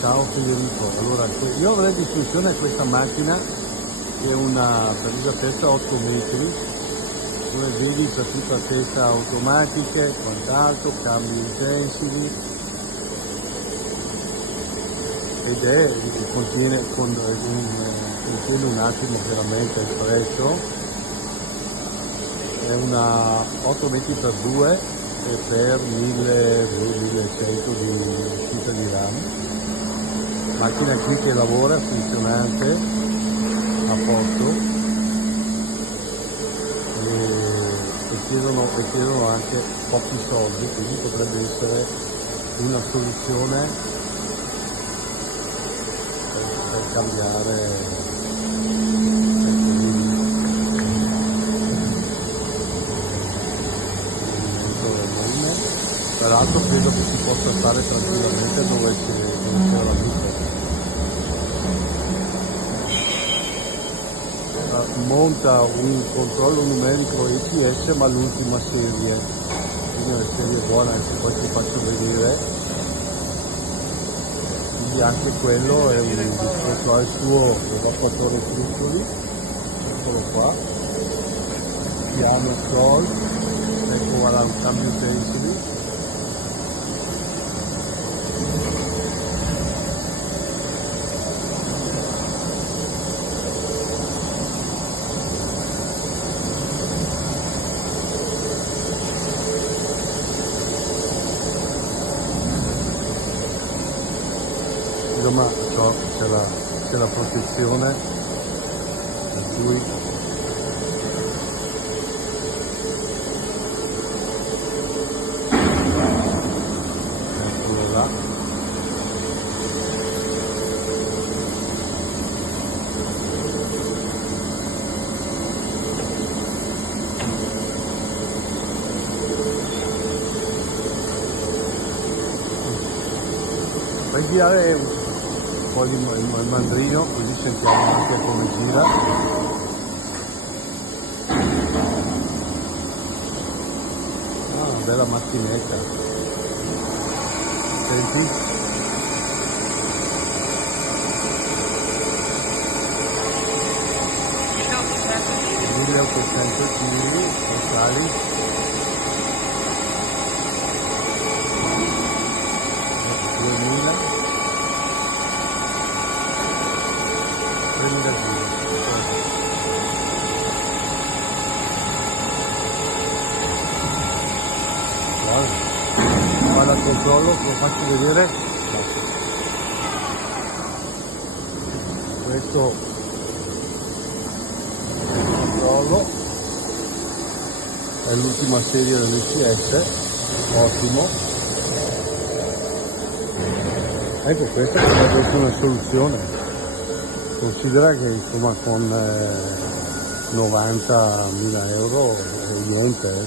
Ciao Federico, allora io avrei a disposizione questa macchina che è una presa testa 8 metri, come vedi per tutta testa automatiche e quant'altro, cambi utensili, ed contiene un attimo veramente espresso, è una 8 metri per 2 e per 1100 di uscita di rame. Macchina qui che lavora, funzionante, a posto, e chiedono anche pochi soldi, quindi potrebbe essere una soluzione per cambiare. Peraltro credo che si possa fare tranquillamente dove c'è la luce. Monta un controllo numerico ECS, ma l'ultima serie, quindi una serie buona, anche poi ti faccio vedere. Quindi anche quello è un discorso, ha il suo evacuatore truccoli, eccolo qua, piano sol, ecco guarda un cambio utensili. Ma c'è la protezione, per cui eccolo là. Puoi girare poi il mandrino, così sentiamo anche come gira. Una bella macchinetta, senti? 1800 kg totali. 3000 kg. Vado al controllo, lo faccio vedere. Questo è il controllo, è l'ultima serie dell'UCS, ottimo. Ecco, questa potrebbe essere una soluzione. Considera che insomma con 90.000 euro è niente,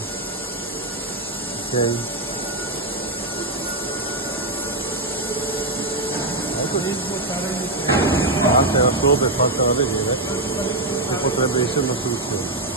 ok? Era solo per fartela vedere che potrebbe essere una soluzione.